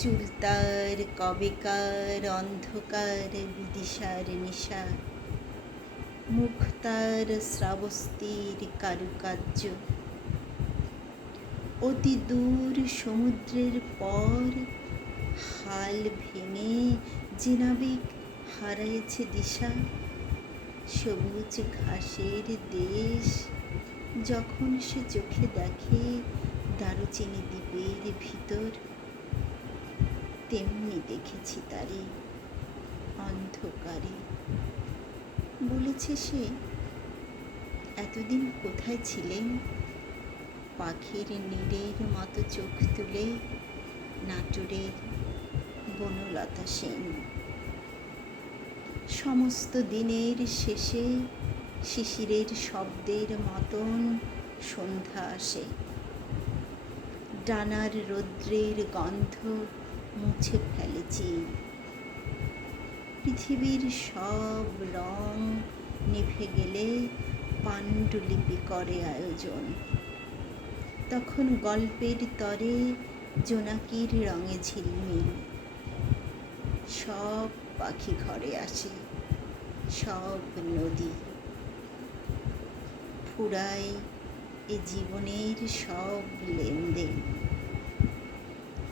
চুল তার কবেকার অন্ধকার বিদিশার নিশা মুখ তার শ্রাবস্তির কারুকার্য অতি দূর সমুদ্রের পর হাল ভেঙে যে হারাইছে দিশা সবুজ ঘাসের দেশ যখন সে চোখে দেখে দারুচিনি দ্বীপের ভিতর তেমনি দেখেছি তারে অন্ধকারে বলেছে সে এতদিন কোথায় ছিলেন পাখির নীড়ের মতো চোখ তুলে নাটোরের বনলতা সেন সমস্ত দিনের শেষে শিশিরের শব্দের মতন সন্ধ্যা আসে ডানার রৌদ্রের গন্ধ মুছে ফেলেছি পৃথিবীর সব রং নিভে গেলে পাণ্ডুলিপি করে আয়োজন তখন গল্পের তরে জোনাকির রঙে ঝিলমিল সব পাখি ঘরে আসে সব নদী ফুরায় এ জীবনের সব লেনদেন